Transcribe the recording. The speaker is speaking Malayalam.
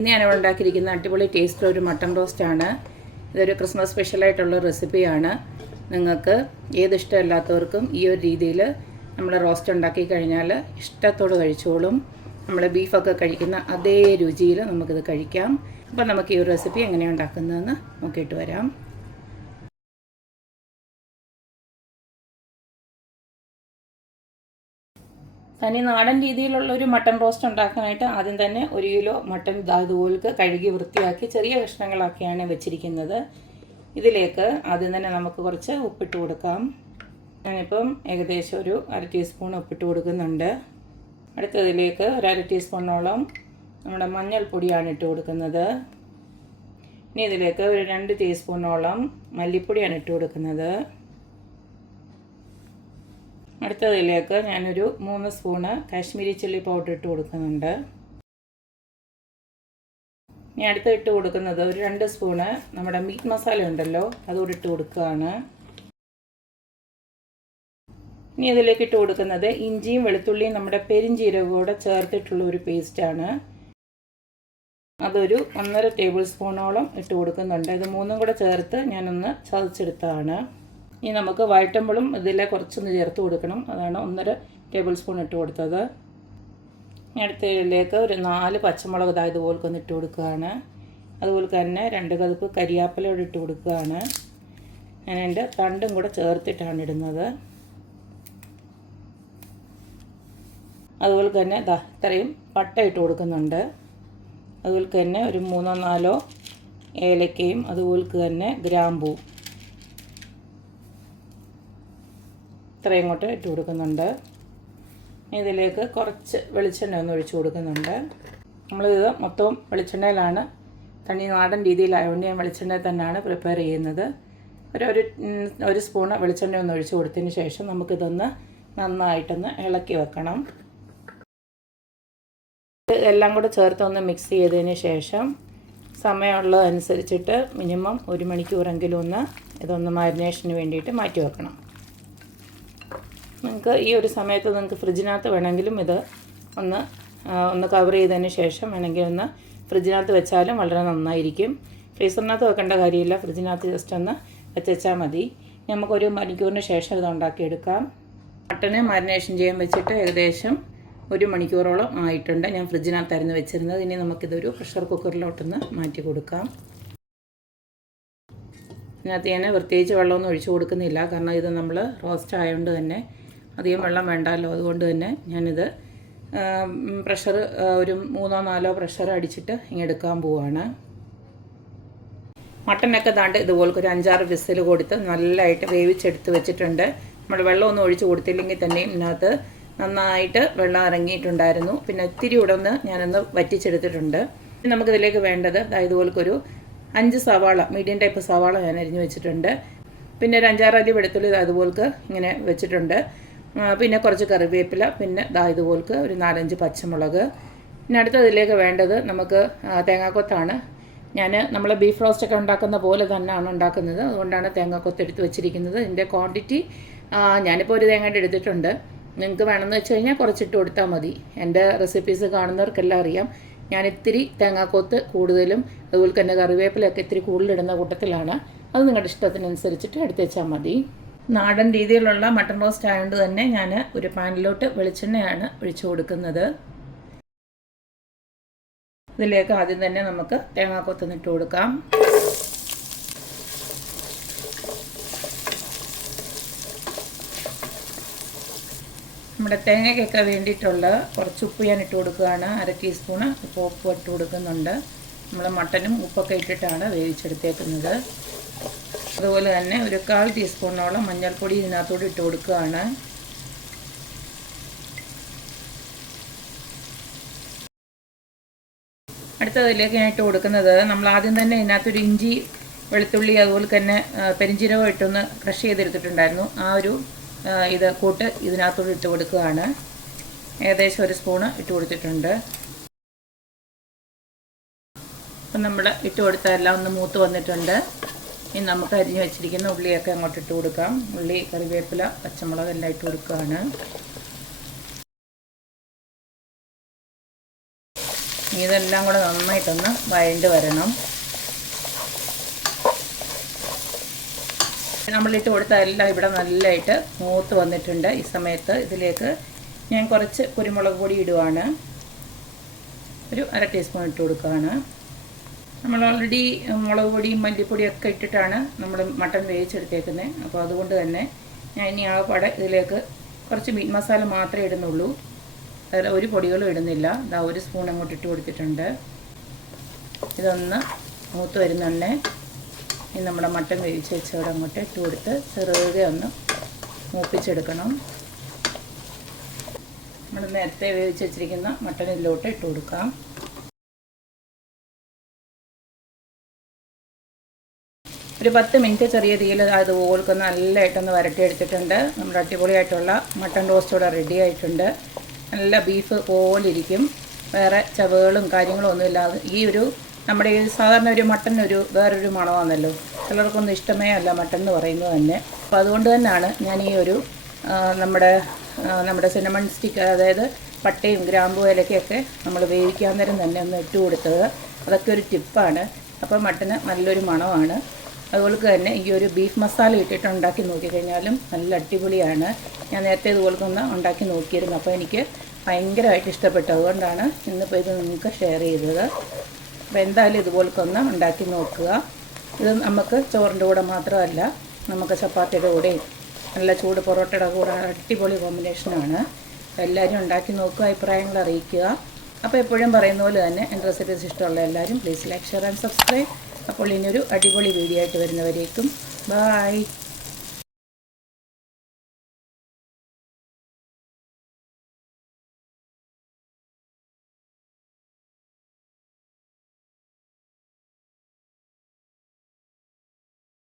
ഇന്ന് ഞാനിവിടെ ഉണ്ടാക്കിയിരിക്കുന്ന അടിപൊളി ടേസ്റ്റുള്ള ഒരു മട്ടൺ റോസ്റ്റാണ്. ഇതൊരു ക്രിസ്മസ് സ്പെഷ്യലായിട്ടുള്ള റെസിപ്പിയാണ്. നിങ്ങൾക്ക് ഏത് ഇഷ്ടമില്ലാത്തവർക്കും ഈ ഒരു രീതിയിൽ നമ്മൾ റോസ്റ്റ് ഉണ്ടാക്കി കഴിഞ്ഞാൽ ഇഷ്ടത്തോടെ കഴിച്ചോളും. നമ്മൾ ബീഫൊക്കെ കഴിക്കുന്ന അതേ രുചിയിൽ നമുക്കിത് കഴിക്കാം. അപ്പോൾ നമുക്ക് ഈ ഒരു റെസിപ്പി എങ്ങനെയാണ് ഉണ്ടാക്കുന്നതെന്ന് നോക്കിയിട്ട് വരാം. തനി നാടൻ രീതിയിലുള്ളൊരു മട്ടൺ റോസ്റ്റ് ഉണ്ടാക്കാനായിട്ട് ആദ്യം തന്നെ 1 കിലോ മട്ടൺ ഇതുപോലെ കഴുകി വൃത്തിയാക്കി ചെറിയ കഷ്ണങ്ങളാക്കിയാണ് വെച്ചിരിക്കുന്നത്. ഇതിലേക്ക് ആദ്യം തന്നെ നമുക്ക് കുറച്ച് ഉപ്പിട്ട് കൊടുക്കാം. ഞാനിപ്പം ഏകദേശം ഒരു 1/2 ടീസ്പൂൺ ഉപ്പിട്ട് കൊടുക്കുന്നുണ്ട്. അടുത്തതിലേക്ക് ഒരു 1/2 ടീസ്പൂണോളം നമ്മുടെ മഞ്ഞൾപ്പൊടിയാണ് ഇട്ട് കൊടുക്കുന്നത്. ഇനി ഇതിലേക്ക് ഒരു 2 ടീസ്പൂണോളം മല്ലിപ്പൊടിയാണ് ഇട്ട് കൊടുക്കുന്നത്. അടുത്തതിലേക്ക് ഞാനൊരു 3 സ്പൂണ് കാശ്മീരി ചില്ലി പൗഡർ ഇട്ട് കൊടുക്കുന്നുണ്ട്. ഇനി അടുത്ത് ഇട്ട് കൊടുക്കുന്നത് ഒരു 2 സ്പൂണ് നമ്മുടെ മീറ്റ് മസാല ഉണ്ടല്ലോ, അതുകൂടി ഇട്ട് കൊടുക്കുകയാണ്. ഇനി ഇതിലേക്ക് ഇട്ട് കൊടുക്കുന്നത് ഇഞ്ചിയും വെളുത്തുള്ളിയും നമ്മുടെ പെരിഞ്ചീരകവും കൂടെ ചേർത്തിട്ടുള്ള ഒരു പേസ്റ്റാണ്. അതൊരു 1.5 ടേബിൾ സ്പൂണോളം ഇട്ട് കൊടുക്കുന്നുണ്ട്. ഇത് 3ഉം കൂടെ ചേർത്ത് ഞാനൊന്ന് ചതച്ചെടുത്തതാണ്. ഇനി നമുക്ക് വഴറ്റുമ്പോഴും ഇതിലെ കുറച്ചൊന്ന് ചേർത്ത് കൊടുക്കണം. അതാണ് 1.5 ടേബിൾ സ്പൂൺ ഇട്ട് കൊടുത്തത്. അടുത്തതിലേക്ക് ഒരു 4 പച്ചമുളക് ഇതുപോലെ ഒന്ന് ഇട്ട് കൊടുക്കുകയാണ്. അതുപോലെ തന്നെ 2 കതുപ്പ് കരിയാപ്പിലയോട് ഇട്ട് കൊടുക്കുകയാണ്. ഞാൻ എൻ്റെ തണ്ടും കൂടെ ചേർത്തിട്ടാണ് ഇടുന്നത്. അതുപോലെ തന്നെ ഇത്രയും പട്ട ഇട്ട് കൊടുക്കുന്നുണ്ട്. അതുപോലെ തന്നെ ഒരു 3-4 ഏലക്കയും അതുപോലെ തന്നെ ഗ്രാമ്പൂ ഇത്രയും ഇങ്ങോട്ട് ഇട്ട് കൊടുക്കുന്നുണ്ട്. ഇതിലേക്ക് കുറച്ച് വെളിച്ചെണ്ണ ഒന്ന് ഒഴിച്ച് കൊടുക്കുന്നുണ്ട്. നമ്മളിത് മൊത്തം വെളിച്ചെണ്ണയിലാണ്, തനി നാടൻ രീതിയിലായതുകൊണ്ട് ഞാൻ വെളിച്ചെണ്ണയിൽ തന്നെയാണ് പ്രിപ്പയർ ചെയ്യുന്നത്. ഒരു സ്പൂണ് വെളിച്ചെണ്ണ ഒന്ന് ഒഴിച്ച് കൊടുത്തതിന് ശേഷം നമുക്കിതൊന്ന് നന്നായിട്ടൊന്ന് ഇളക്കി വെക്കണം. എല്ലാം കൂടെ ചേർത്തൊന്ന് മിക്സ് ചെയ്തതിന് ശേഷം സമയമുള്ളതനുസരിച്ചിട്ട് മിനിമം 1 മണിക്കൂറെങ്കിലും ഇതൊന്ന് മാരിനേഷന് വേണ്ടിയിട്ട് മാറ്റി വെക്കണം. നിങ്ങൾക്ക് ഈ ഒരു സമയത്ത് നിങ്ങൾക്ക് ഫ്രിഡ്ജിനകത്ത് വേണമെങ്കിലും ഇത് ഒന്ന് കവർ ചെയ്തതിന് ശേഷം വേണമെങ്കിൽ ഒന്ന് ഫ്രിഡ്ജിനകത്ത് വെച്ചാലും വളരെ നന്നായിരിക്കും. ഫ്രീസറിനകത്ത് വെക്കേണ്ട കാര്യമില്ല, ഫ്രിഡ്ജിനകത്ത് ജസ്റ്റ് ഒന്ന് വെച്ചാൽ മതി. നമുക്കൊരു മണിക്കൂറിന് ശേഷം ഇത് ഉണ്ടാക്കിയെടുക്കാം. മട്ടന് മാരിനേഷൻ ചെയ്യാൻ വെച്ചിട്ട് ഏകദേശം 1 മണിക്കൂറോളം ആയിട്ടുണ്ട്. ഞാൻ ഫ്രിഡ്ജിനകത്തായിരുന്നു വെച്ചിരുന്നത്. ഇനി നമുക്കിതൊരു പ്രഷർ കുക്കറിലോട്ടൊന്ന് മാറ്റി കൊടുക്കാം. ഇതിനകത്ത് ഞാൻ പ്രത്യേകിച്ച് വെള്ളമൊന്നും ഒഴിച്ചു കൊടുക്കുന്നില്ല, കാരണം ഇത് നമ്മൾ റോസ്റ്റ് ആയതുകൊണ്ട് തന്നെ അധികം വെള്ളം വേണ്ടല്ലോ. അതുകൊണ്ട് തന്നെ ഞാനിത് പ്രഷർ ഒരു 3-4 പ്രഷർ അടിച്ചിട്ട് ഇങ്ങെടുക്കാൻ പോവുകയാണ്. മട്ടനൊക്കെ ദാണ്ട് ഇതുപോലെ ഒരു 5-6 വിസിൽ കൊടുത്ത് നല്ലതായിട്ട് വേവിച്ചെടുത്ത് വെച്ചിട്ടുണ്ട്. നമ്മൾ വെള്ളമൊന്നും ഒഴിച്ച് കൊടുത്തില്ലെങ്കിൽ തന്നെയും ഇതിനകത്ത് നന്നായിട്ട് വെള്ളം ഇറങ്ങിയിട്ടുണ്ടായിരുന്നു. പിന്നെ ഇത്തിരി കൂടെ ഞാനൊന്ന് വറ്റിച്ചെടുത്തിട്ടുണ്ട്. നമുക്കിതിലേക്ക് വേണ്ടത് ഇതുപോലൊരു 5 സവാള, മീഡിയം ടൈപ്പ് സവാള ഞാൻ അരിഞ്ഞ് വെച്ചിട്ടുണ്ട്. പിന്നെ ഒരു 5-6 അല്ലി വെളുത്തുള്ളി അതുപോലൊക്കെ ഇങ്ങനെ വെച്ചിട്ടുണ്ട്. പിന്നെ കുറച്ച് കറിവേപ്പില, പിന്നെ ഇതുപോലൊക്കെ ഒരു 4-5 പച്ചമുളക്. പിന്നെ അടുത്തതിലേക്ക് വേണ്ടത് നമുക്ക് തേങ്ങാക്കൊത്താണ്. നമ്മൾ ബീഫ് റോസ്റ്റൊക്കെ ഉണ്ടാക്കുന്ന പോലെ തന്നെയാണ് ഉണ്ടാക്കുന്നത്. അതുകൊണ്ടാണ് തേങ്ങാക്കൊത്ത് എടുത്ത് വെച്ചിരിക്കുന്നത്. ഇതിൻ്റെ ക്വാണ്ടിറ്റി ഞാനിപ്പോൾ ഒരു തേങ്ങയുടെ എടുത്തിട്ടുണ്ട്. നിങ്ങൾക്ക് വേണമെന്ന് വെച്ച് കഴിഞ്ഞാൽ കുറച്ചിട്ട് കൊടുത്താൽ മതി. എൻ്റെ റെസിപ്പീസ് കാണുന്നവർക്കെല്ലാം അറിയാം, ഞാൻ ഇത്തിരി തേങ്ങാക്കൊത്ത് കൂടുതലും അതുപോലെ തന്നെ കറിവേപ്പിലൊക്കെ ഇത്തിരി കൂടുതലിടുന്ന കൂട്ടത്തിലാണ്. അത് നിങ്ങളുടെ ഇഷ്ടത്തിനനുസരിച്ചിട്ട് എടുത്ത് വെച്ചാൽ മതി. നാടൻ രീതിയിലുള്ള മട്ടൺ റോസ്റ്റ് ആയതുകൊണ്ട് തന്നെ ഞാൻ ഒരു പാനിലോട്ട് വെളിച്ചെണ്ണയാണ് ഒഴിച്ചു കൊടുക്കുന്നത്. ഇതിലേക്ക് ആദ്യം തന്നെ നമുക്ക് തേങ്ങാക്കൊത്തൊന്ന് ഇട്ട് കൊടുക്കാം. നമ്മുടെ തേങ്ങയ്ക്കൊക്കെ വേണ്ടിയിട്ടുള്ള കുറച്ച് ഉപ്പ് ഞാൻ ഇട്ട് കൊടുക്കുകയാണ്. 1/2 ടീസ്പൂണ് ഉപ്പ് ഇട്ട് കൊടുക്കുന്നുണ്ട്. നമ്മൾ മട്ടനും ഉപ്പൊക്കെ ഇട്ടിട്ടാണ് വേവിച്ചെടുത്തേക്കുന്നത്. അതുപോലെ തന്നെ ഒരു 1/4 ടീസ്പൂണോളം മഞ്ഞൾപ്പൊടി ഇതിനകത്തോട് ഇട്ട് കൊടുക്കുകയാണ്. അടുത്തതിലേക്ക് ഞാൻ ഇട്ട് കൊടുക്കുന്നത് നമ്മൾ ആദ്യം തന്നെ ഇതിനകത്തൊരു ഇഞ്ചി വെളുത്തുള്ളി അതുപോലെ തന്നെ പെരിഞ്ചീരകം ഇട്ടൊന്ന് ക്രഷ് ചെയ്തെടുത്തിട്ടുണ്ടായിരുന്നു. ആ ഒരു ഇത് കൂട്ട് ഇതിനകത്തോട് ഇട്ട് കൊടുക്കുകയാണ്. ഏകദേശം 1 സ്പൂണ് ഇട്ട് കൊടുത്തിട്ടുണ്ട്. അപ്പം നമ്മൾ ഇട്ട് കൊടുത്ത എല്ലാം ഒന്ന് മൂത്ത് വന്നിട്ടുണ്ട്. ഇനി നമുക്ക് അരിഞ്ഞ് വെച്ചിരിക്കുന്ന ഉള്ളിയൊക്കെ അങ്ങോട്ട് ഇട്ട് കൊടുക്കാം. ഉള്ളി, കറിവേപ്പില, പച്ചമുളക് എല്ലാം ഇട്ട് കൊടുക്കുകയാണ്. ഇതെല്ലാം കൂടെ നന്നായിട്ടൊന്ന് വഴണ്ട് വരണം. നമ്മളിട്ട് കൊടുത്ത എല്ലാം ഇവിടെ നല്ലതായിട്ട് മൂത്ത് വന്നിട്ടുണ്ട്. ഈ സമയത്ത് ഇതിലേക്ക് ഞാൻ കുറച്ച് കുരുമുളക് പൊടി ഇടുവാണ്. ഒരു 1/2 ടീസ്പൂൺ ഇട്ട് കൊടുക്കുകയാണ്. നമ്മൾ ഓൾറെഡി മുളക് പൊടിയും മല്ലിപ്പൊടിയൊക്കെ ഇട്ടിട്ടാണ് നമ്മൾ മട്ടൺ വേവിച്ചെടുത്തേക്കുന്നത്. അപ്പോൾ അതുകൊണ്ട് തന്നെ ഞാൻ ഇനി ആകപ്പാടെ ഇതിലേക്ക് കുറച്ച് മീറ്റ് മസാല മാത്രമേ ഇടുന്നുള്ളൂ. അതിൽ ഒരു പൊടികളും ഇടുന്നില്ല. ഇതാ 1 സ്പൂൺ അങ്ങോട്ട് ഇട്ട് കൊടുത്തിട്ടുണ്ട്. ഇതൊന്ന് മൂത്ത് വരുന്നുണ്ടേ ഇനി നമ്മുടെ മട്ടൺ വേവിച്ച് വെച്ചവിടെ അങ്ങോട്ട് ഇട്ട് കൊടുത്ത് ചെറുതെ ഒന്ന് മൂപ്പിച്ചെടുക്കണം. നമ്മൾ നേരത്തെ വേവിച്ച് വെച്ചിരിക്കുന്ന മട്ടണിലോട്ട് ഇട്ട് കൊടുക്കാം. ഒരു 10 മിനിറ്റ് ചെറിയ തീയിൽ അതുപോലെ നല്ലതായിട്ടൊന്ന് വരട്ടിയെടുത്തിട്ടുണ്ട്. നമ്മുടെ അടിപൊളിയായിട്ടുള്ള മട്ടൺ റോസ്റ്റ് ഇവിടെ റെഡി ആയിട്ടുണ്ട്. നല്ല ബീഫ് പോലിരിക്കും. വേറെ ചവകളും കാര്യങ്ങളും ഒന്നുമില്ലാതെ ഈ ഒരു നമ്മുടെ ഈ സാധാരണ ഒരു മട്ടനൊരു വേറൊരു മണമാണല്ലോ. ചിലർക്കൊന്നും ഇഷ്ടമേ അല്ല മട്ടൺ എന്ന് പറയുന്നത് തന്നെ. അപ്പോൾ അതുകൊണ്ട് തന്നെയാണ് ഞാൻ ഈ ഒരു നമ്മുടെ സിനമൺ സ്റ്റിക്ക്, അതായത് പട്ടയും ഗ്രാമ്പൂ ഇലക്കൊക്കെ നമ്മൾ വേവിക്കാൻ നേരം തന്നെ ഒന്ന് ഇട്ട് കൊടുത്തത്. അതൊക്കെ ഒരു ടിപ്പാണ്. അപ്പോൾ മട്ടന് നല്ലൊരു മണമാണ്. അതുപോലെ തന്നെ ഈ ഒരു ബീഫ് മസാല ഇട്ടിട്ട് ഉണ്ടാക്കി നോക്കിക്കഴിഞ്ഞാലും നല്ല അടിപൊളിയാണ്. ഞാൻ നേരത്തെ ഇതുപോലെ ഒന്ന് ഉണ്ടാക്കി നോക്കിയിരുന്നു. അപ്പോൾ എനിക്ക് ഭയങ്കരമായിട്ട് ഇഷ്ടപ്പെട്ടു. അതുകൊണ്ടാണ് ഇന്നിപ്പോൾ ഇത് നിങ്ങൾക്ക് ഷെയർ ചെയ്തത്. അപ്പോൾ എന്തായാലും ഇതുപോലൊക്കെ ഒന്ന് ഉണ്ടാക്കി നോക്കുക. ഇത് നമുക്ക് ചോറിൻ്റെ കൂടെ മാത്രമല്ല, നമുക്ക് ചപ്പാത്തിയുടെ കൂടെയും നല്ല ചൂട് പൊറോട്ടയുടെ കൂടെ അടിപൊളി കോമ്പിനേഷനാണ്. എല്ലാവരും ഉണ്ടാക്കി നോക്കുക, അഭിപ്രായങ്ങൾ അറിയിക്കുക. അപ്പോൾ എപ്പോഴും പറയുന്ന പോലെ തന്നെ എൻ്റെ റെസിപ്പീസ് ഇഷ്ടമുള്ള എല്ലാവരും please like, share and subscribe. അപ്പോൾ ഇനിയൊരു അടിപൊളി വീഡിയോ ആയിട്ട് വരുന്നവരേക്കും ബായ്.